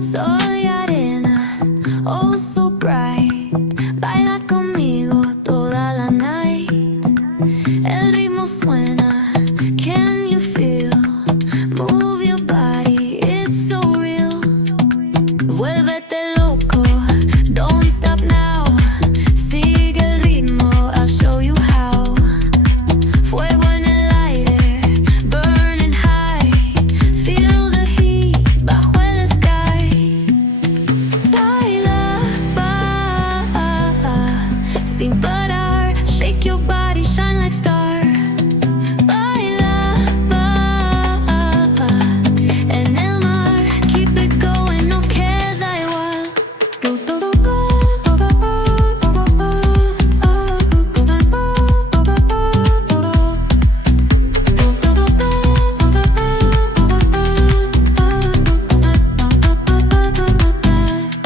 Sol y arena, oh so bright, baila conmigo toda la night. El